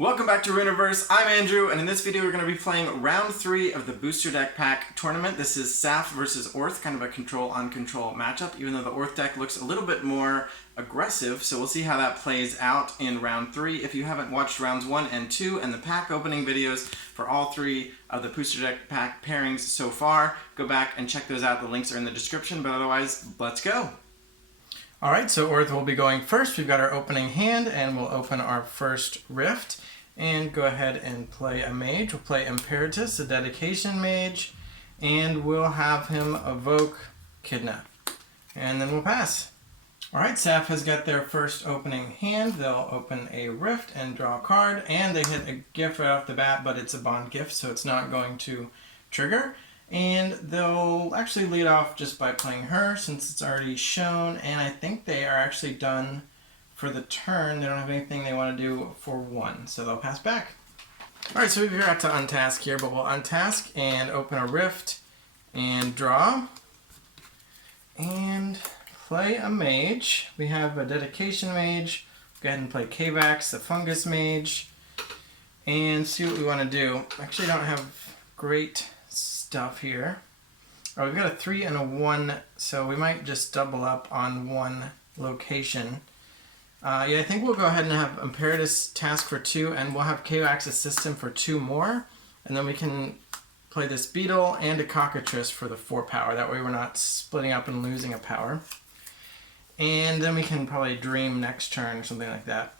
Welcome back to Rüniverse. I'm Andrew, and in this video we're going to be playing round 3 of the Booster Deck Pack tournament. This is Saff versus Orth, kind of a control-on-control matchup, even though the Orth deck looks a little bit more aggressive, so we'll see how that plays out in round 3. If you haven't watched rounds 1 and 2 and the pack opening videos for all 3 of the Booster Deck Pack pairings so far, go back and check those out. The links are in the description, but otherwise, let's go! Alright, so Orth will be going first. We've got our opening hand, and we'll open our first rift. And go ahead and play a mage. We'll play Imperatus, a dedication mage, and we'll have him evoke Kidnap. And then we'll pass. Alright, Saff has got their first opening hand. They'll open a rift and draw a card, and they hit a gift right off the bat, but it's a bond gift, so it's not going to trigger. And they'll actually lead off just by playing her, since it's already shown, and I think they are actually done for the turn. They don't have anything they want to do for 1, so they'll pass back. Alright, so we've got to untask here, but we'll untask and open a rift and draw and play a mage. We have a dedication mage. Go ahead and play Kavax, the fungus mage, and see what we want to do. Actually, don't have great stuff here. Oh, we've got a 3 and a 1, so we might just double up on one location. Yeah, I think we'll go ahead and have Imperatus task for 2, and we'll have Kavax assist him for 2 more, and then we can play this Beetle and a Cockatrice for the 4 power. That way we're not splitting up and losing a power. And then we can probably dream next turn or something like that.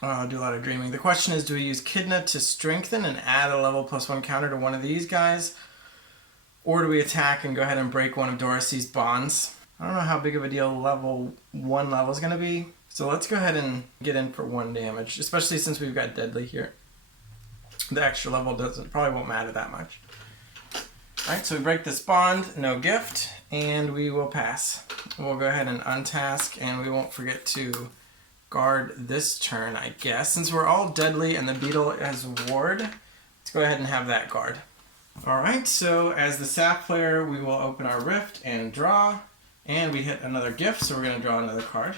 Do a lot of dreaming. The question is, do we use Kidna to strengthen and add a level +1 counter to one of these guys? Or do we attack and go ahead and break one of Dorothy's bonds? I don't know how big of a deal level 1 level is going to be. So let's go ahead and get in for 1 damage, especially since we've got Deadly here. The extra level probably won't matter that much. Alright, so we break this bond, no gift, and we will pass. We'll go ahead and untask, and we won't forget to guard this turn, I guess. Since we're all Deadly and the Beetle has Ward, let's go ahead and have that guard. Alright, so as the Saff player, we will open our rift and draw, and we hit another gift, so we're going to draw another card.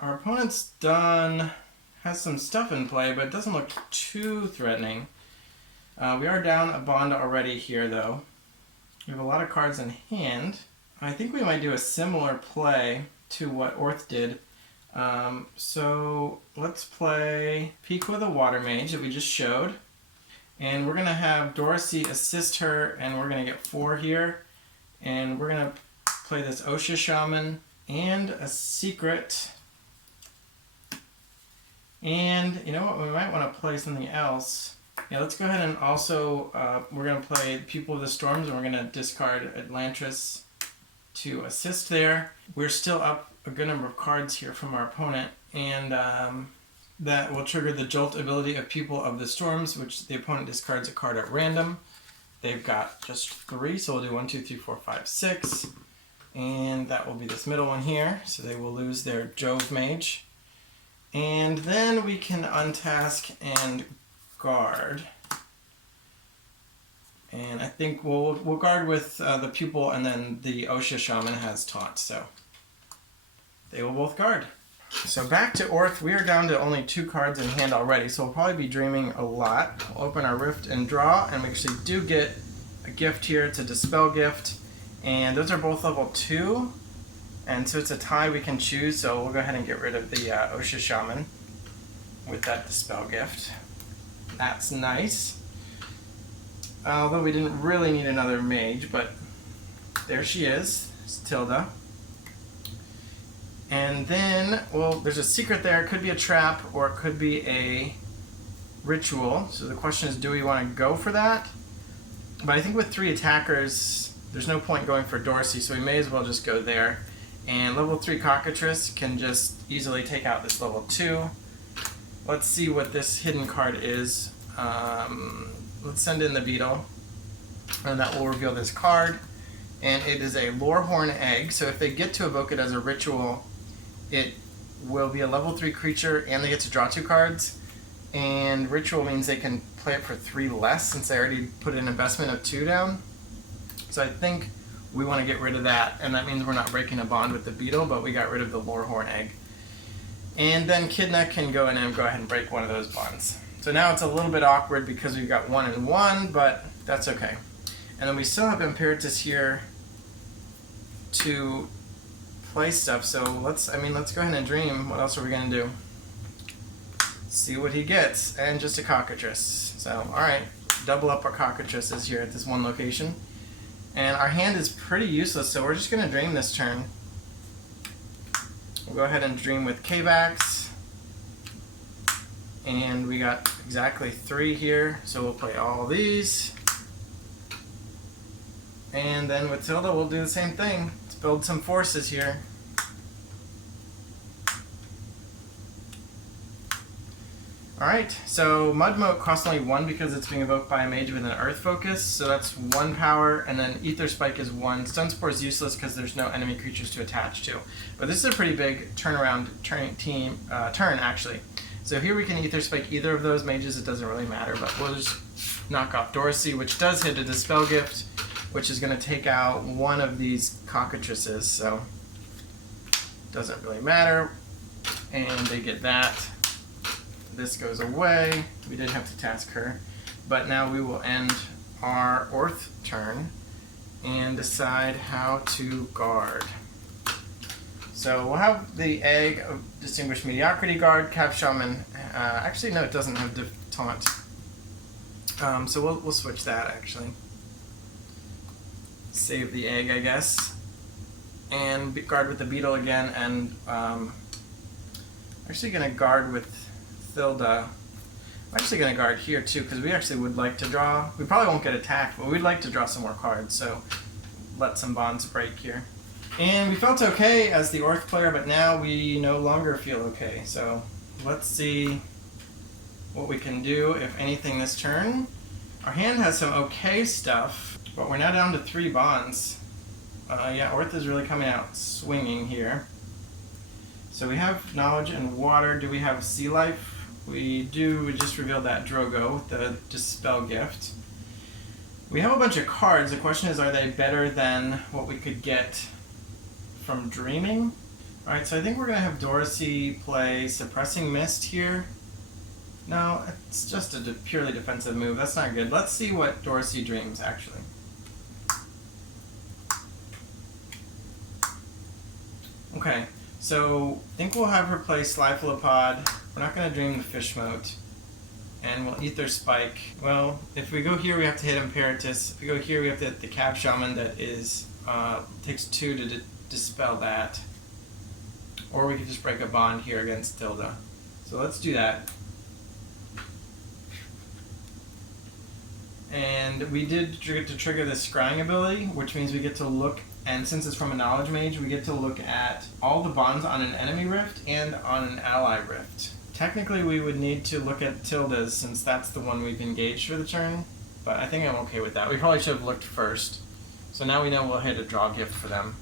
Our opponent's has some stuff in play, but it doesn't look too threatening. We are down a bond already here, though. We have a lot of cards in hand. I think we might do a similar play to what Orth did. So let's play Piqua the Water Mage that we just showed. And we're going to have Dorothy assist her, and we're going to get 4 here. And we're going to play this Osha Shaman and a Secret. And you know what, we might want to play something else. Yeah, let's go ahead and also, we're going to play People of the Storms, and we're going to discard Atlantis to assist there. We're still up a good number of cards here from our opponent, and that will trigger the Jolt ability of People of the Storms, which the opponent discards a card at random. They've got just 3, so we'll do 1, 2, 3, 4, 5, 6. And that will be this middle one here, so they will lose their Jove Mage. And then we can untask and guard. And I think we'll guard with the Pupil, and then the Osha Shaman has Taunt, so they will both guard. So back to Orth. We are down to only 2 cards in hand already, so we'll probably be dreaming a lot. We'll open our rift and draw, and we actually do get a gift here. It's a Dispel gift, and those are both level 2. And so it's a tie we can choose, so we'll go ahead and get rid of the Osha Shaman with that Dispel gift. That's nice. Although we didn't really need another mage, but there she is. It's Tilda. And then, well, there's a secret there. It could be a trap, or it could be a ritual. So the question is, do we want to go for that? But I think with 3 attackers, there's no point going for Dorsey, so we may as well just go there. And level 3 Cockatrice can just easily take out this level 2. Let's see what this hidden card is. Let's send in the Beetle, and that will reveal this card. And it is a Lorehorn Egg, so if they get to evoke it as a ritual, it will be a level 3 creature, and they get to draw 2 cards. And ritual means they can play it for 3 less, since they already put an investment of 2 down. So I think we want to get rid of that, and that means we're not breaking a bond with the Beetle, but we got rid of the Lorehorn Egg. And then Kidna can go in and go ahead and break one of those bonds. So now it's a little bit awkward because we've got 1 and 1, but that's okay. And then we still have Imperatus here to play stuff. So let's go ahead and dream. What else are we gonna do? See what he gets, and just a cockatrice. So all right, double up our cockatrices here at this one location. And our hand is pretty useless, so we're just gonna dream this turn. We'll go ahead and dream with K-Vax. And we got exactly 3 here, so we'll play all these. And then with Tilda, we'll do the same thing. Let's build some forces here. Alright, so Mudmote costs only 1 because it's being evoked by a mage with an Earth focus, so that's 1 power, and then Ether Spike is 1. Stun Spore is useless because there's no enemy creatures to attach to. But this is a pretty big turnaround turn, actually. So here we can Ether Spike either of those mages, it doesn't really matter, but we'll just knock off Dorothy, which does hit a Dispel Gift, which is going to take out one of these cockatrices, so doesn't really matter. And they get that. This goes away. We did have to task her. But now we will end our Orth turn and decide how to guard. So we'll have the Egg of Distinguished Mediocrity guard, Cap Shaman. Actually, no, it doesn't have Taunt. So we'll switch that, actually. Save the Egg, I guess. And guard with the Beetle again, and actually going to guard with Thilda. I'm actually going to guard here too, because we actually would like to draw. We probably won't get attacked, but we'd like to draw some more cards, so let some bonds break here. And we felt okay as the Orth player, but now we no longer feel okay. So let's see what we can do, if anything, this turn. Our hand has some okay stuff, but we're now down to 3 bonds. Yeah, Orth is really coming out swinging here. So we have Knowledge and Water. Do we have Sea Life? We do. We just revealed that Drogo with the Dispel Gift. We have a bunch of cards. The question is, are they better than what we could get from Dreaming? Alright, so I think we're going to have Dorothy play Suppressing Mist here. No, it's just a purely defensive move. That's not good. Let's see what Dorothy dreams, actually. Okay, so I think we'll have her play Slyphalopod. We're not going to dream the Fishmote. And we'll Ether Spike. Well, if we go here, we have to hit Imperatus. If we go here, we have to hit the Cap Shaman that is takes 2 to dispel that. Or we could just break a bond here against Tilda. So let's do that. And we did get to trigger the Scrying ability, which means we get to look, and since it's from a Knowledge Mage, we get to look at all the bonds on an enemy rift and on an ally rift. Technically, we would need to look at Tilda's, since that's the one we've engaged for the turn, but I think I'm okay with that. We probably should have looked first. So now we know we'll hit a draw gift for them.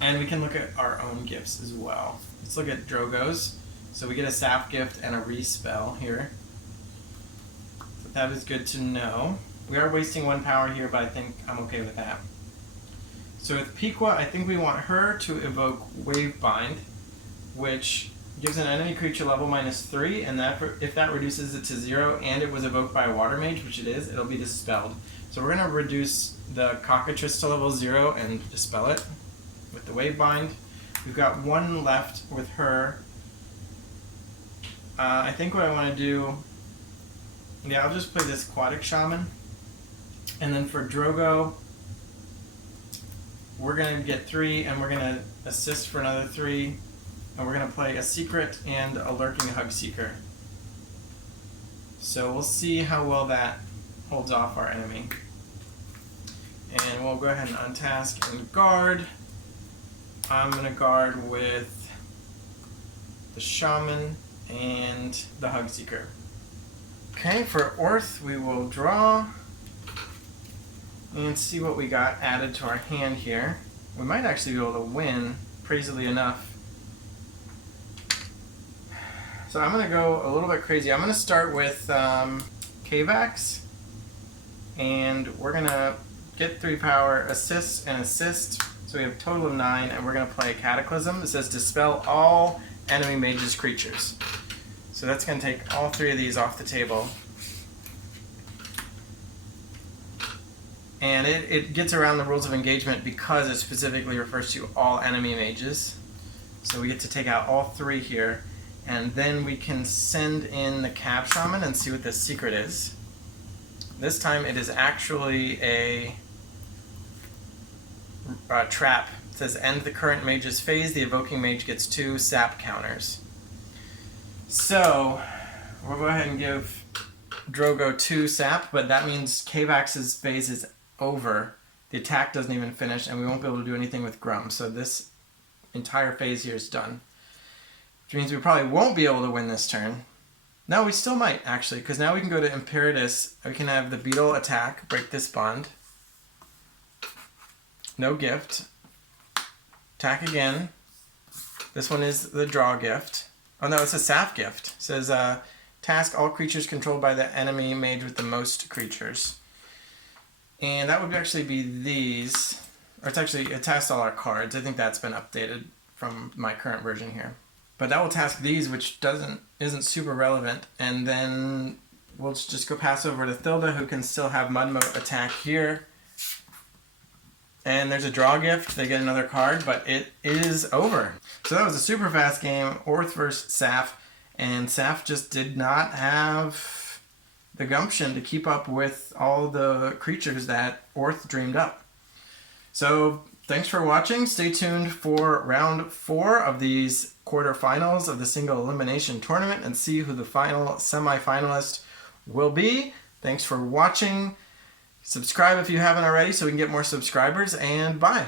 And we can look at our own gifts as well. Let's look at Drogo's. So we get a Saff gift and a Respell here. So that is good to know. We are wasting 1 power here, but I think I'm okay with that. So with Piqua, I think we want her to evoke Wavebind, which gives an enemy creature level -3, and that if that reduces it to 0 and it was evoked by a Water Mage, which it is, it'll be dispelled. So we're going to reduce the Cockatrice to level 0 and dispel it with the Wavebind. We've got 1 left with her. I think what I want to do, yeah, I'll just play this Aquatic Shaman. And then for Drogo, we're going to get 3, and we're going to assist for another 3. And we're going to play a Secret and a Lurking Hugseeker. So we'll see how well that holds off our enemy. And we'll go ahead and untask and guard. I'm going to guard with the Shaman and the Hugseeker. Okay, for Orth, we will draw and see what we got added to our hand here. We might actually be able to win, crazily enough. So I'm going to go a little bit crazy. I'm going to start with K-Vax, and we're going to get 3 power, assist and assist. So we have a total of 9, and we're going to play Cataclysm. It says dispel all enemy mage's creatures. So that's going to take all 3 of these off the table. And it gets around the rules of engagement because it specifically refers to all enemy mages. So we get to take out all 3 here. And then we can send in the Cab Shaman and see what the secret is. This time it is actually a trap. It says end the current mage's phase. The evoking mage gets 2 sap counters. So we'll go ahead and give Drogo 2 sap, but that means Kavax's phase is over. The attack doesn't even finish, and we won't be able to do anything with Grum. So this entire phase here is done. Which means we probably won't be able to win this turn. No, we still might, actually, because now we can go to Imperatus. We can have the Beetle attack, break this bond. No gift. Attack again. This one is the draw gift. Oh no, it's a Saff gift. It says, task all creatures controlled by the enemy mage with the most creatures. And that would actually be these. Or it's actually, it tasks all our cards. I think that's been updated from my current version here. But that will task these, which isn't super relevant. And then we'll just go pass over to Thilda, who can still have Mudmoat attack here. And there's a draw gift. They get another card, but it is over. So that was a super fast game. Orth versus Saff. And Saff just did not have the gumption to keep up with all the creatures that Orth dreamed up. So thanks for watching. Stay tuned for round 4 of these quarterfinals of the single elimination tournament and see who the final semi-finalist will be. Thanks for watching. Subscribe if you haven't already so we can get more subscribers, and bye.